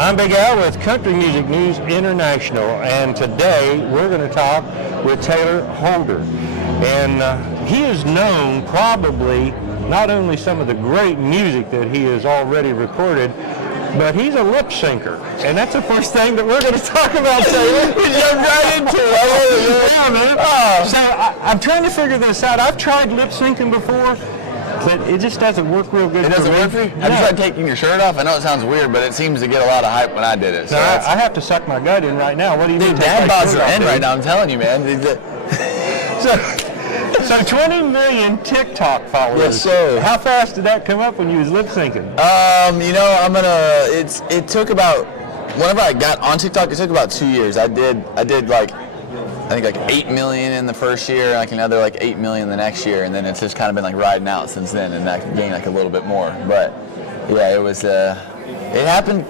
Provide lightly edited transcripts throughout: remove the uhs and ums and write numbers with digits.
I'm Big Al with Country Music News International, and today we're going to talk with Tayler Holler. And he is known probably not only some of the great music that he has already recorded, but he's a lip syncer, and that's the first thing that we're going to talk about, Tayler. We jump right into it. Yeah, man. So I'm trying to figure this out. I've tried lip syncing before, but it just doesn't work real good. It doesn't work for you? Have you tried taking your shirt off? I know it sounds weird, but it seems to get a lot of hype when I did it. So I have to suck my gut in right now. What do you mean? Dad bods are in right now, I'm telling you, man. So 20 million TikTok followers. Yes, sir. How fast did that come up when you was lip syncing? It took about, whenever I got on TikTok, it took about 2 years. I did like, I think like 8 million in the first year, like another like 8 million the next year, and then it's just kind of been like riding out since then, and I can gain like a little bit more. But yeah, it happened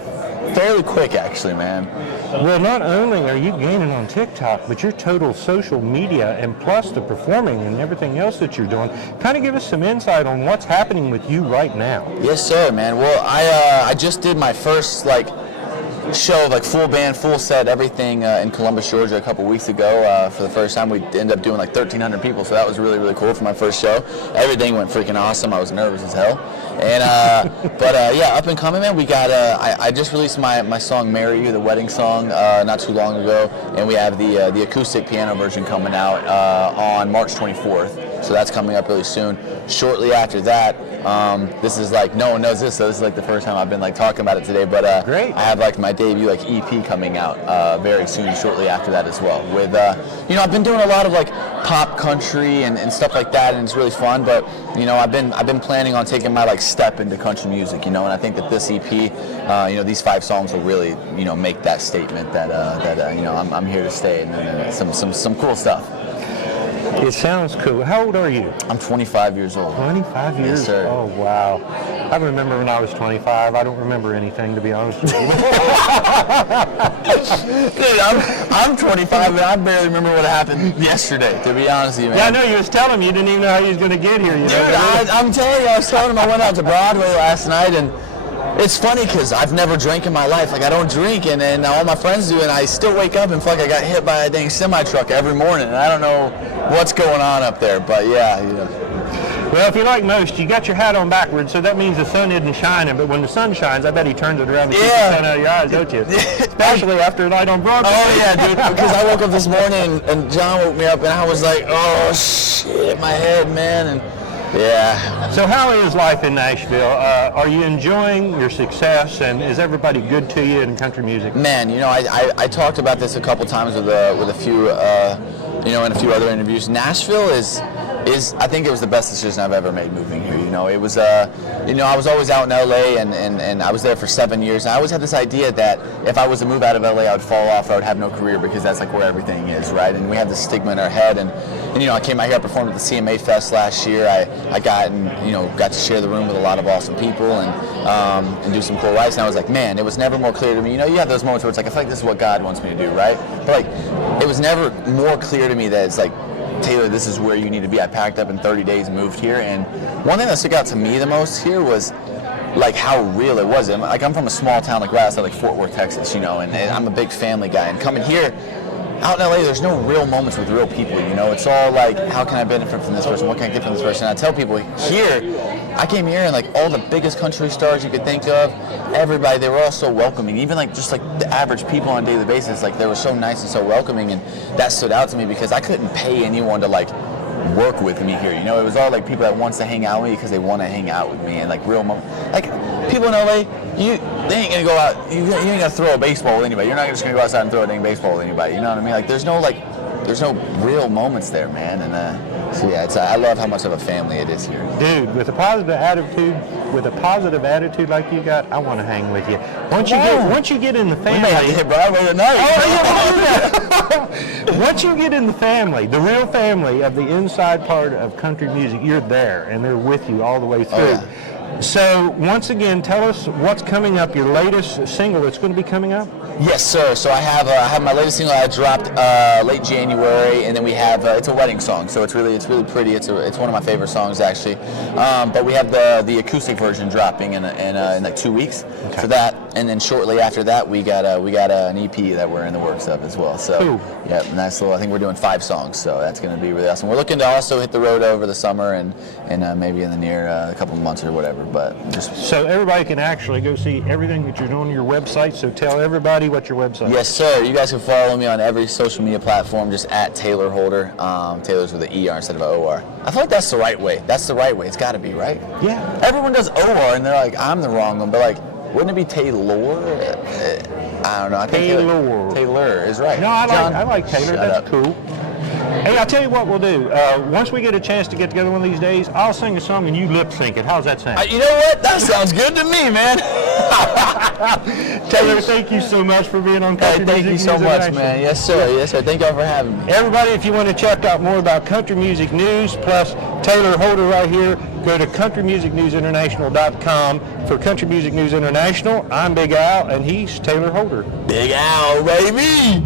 fairly quick actually, man. Well, not only are you gaining on TikTok, but your total social media and plus the performing and everything else that you're doing, kind of give us some insight on what's happening with you right now. Yes, sir, man. Well, I just did my first show, like full band, full set, everything in Columbus, Georgia a couple weeks ago. For the first time, we ended up doing like 1,300 people, so that was really, really cool for my first show. Everything went freaking awesome. I was nervous as hell. And yeah, up and coming, man. We got I just released my song "Marry You," the wedding song, not too long ago, and we have the acoustic piano version coming out on March 24th. So that's coming up really soon. Shortly after that, this is like no one knows this, so this is like the first time I've been like talking about it today. But great. I have like my debut like EP coming out very soon. Shortly after that as well. With I've been doing a lot of like pop country and stuff like that, and it's really fun. But I've been planning on taking my like step into country music, and I think that this EP, these 5 songs will really make that statement that I'm here to stay, and then some cool stuff. It sounds cool. How old are you? I'm 25 years old. 25 years? Yes, sir. Oh, wow. I remember when I was 25. I don't remember anything, to be honest with you. Dude, I'm 25, and I barely remember what happened yesterday, to be honest with you, man. Yeah, I know. You was telling me you didn't even know how you was going to get here. Dude, I'm telling you, I was telling him I went out to Broadway last night, and it's funny because I've never drank in my life. Like, I don't drink, and then all my friends do, and I still wake up and feel like I got hit by a dang semi-truck every morning, and I don't know what's going on up there, but yeah. Well, if you're like most, you got your hat on backwards, so that means the sun isn't shining, but when the sun shines, I bet he turns it around and keeps the sun out of your eyes, don't you? Especially after a night on Broadway. Oh, yeah, dude, because I woke up this morning, and John woke me up, and I was like, oh, shit, my head, man, and yeah. So how is life in Nashville? Are you enjoying your success, and is everybody good to you in country music? Man, I talked about this a couple times with a few, in a few other interviews. Nashville is I think it was the best decision I've ever made moving here. It was, I was always out in LA, and I was there for 7 years. And I always had this idea that if I was to move out of LA, I would fall off. I would have no career because that's like where everything is, right? And we have this stigma in our head. And I came out here, I performed at the CMA Fest last year. I got to share the room with a lot of awesome people and do some cool rides. And I was like, man, it was never more clear to me. You have those moments where it's like, I feel like this is what God wants me to do, right? But like, it was never more clear to me that it's like, Tayler, this is where you need to be. I packed up in 30 days, moved here, and one thing that stuck out to me the most here was like how real it was. I'm from a small town right outside like Fort Worth, Texas, and I'm a big family guy, and coming here, out in LA, there's no real moments with real people, It's all like, how can I benefit from this person? What can I get from this person? And I tell people, here, I came here and like all the biggest country stars you could think of, everybody, they were all so welcoming. Even like just like the average people on a daily basis, like they were so nice and so welcoming, and that stood out to me because I couldn't pay anyone to like work with me here. It was all like people that wants to hang out with me because they want to hang out with me, and like real like people in LA, they ain't gonna go out. You ain't gonna throw a baseball with anybody. You're not just gonna go outside and throw a dang baseball with anybody. You know what I mean? Like there's no real moments there, man. And so yeah, I love how much of a family it is here. Dude, with a positive attitude like you got, I want to hang with you. Once you get in the family, we may have to hit Broadway tonight. Once you get in the family, the real family of the inside part of country music, you're there, and they're with you all the way through. Oh, yeah. So once again, tell us what's coming up. Your latest single that's going to be coming up. Yes, sir. So I have my latest single I dropped late January, and then we have it's a wedding song. So it's really pretty. It's one of my favorite songs actually. But we have the acoustic version dropping in like 2 weeks. Okay. For that. And then shortly after that, we got an EP that we're in the works of as well. So, cool. Yeah, nice little. I think we're doing 5 songs, so that's going to be really awesome. We're looking to also hit the road over the summer and maybe in the near a couple of months or whatever. But just so everybody can actually go see everything that you're doing on your website. So tell everybody what your website is. Yes, sir. You guys can follow me on every social media platform, just at Tayler Holder. Taylor's with an ER instead of an OR. I feel like that's the right way. That's the right way. It's got to be, right? Yeah. Everyone does OR, and they're like, I'm the wrong one, but like, wouldn't it be Taylor? I don't know. I think Taylor is right. No, I like Taylor. That's cool. Hey, I'll tell you what we'll do. Once we get a chance to get together one of these days, I'll sing a song and you lip sync it. How's that sound? You know what? That sounds good to me, man. Taylor, thank you so much for being on Country Thank Music you so News much, International. man. Yes, sir. Yes, sir. Thank y'all for having me. Everybody, if you want to check out more about country music news, plus Tayler Holder right here, go to countrymusicnewsinternational.com. For Country Music News International, I'm Big Al, and he's Tayler Holder. Big Al, baby.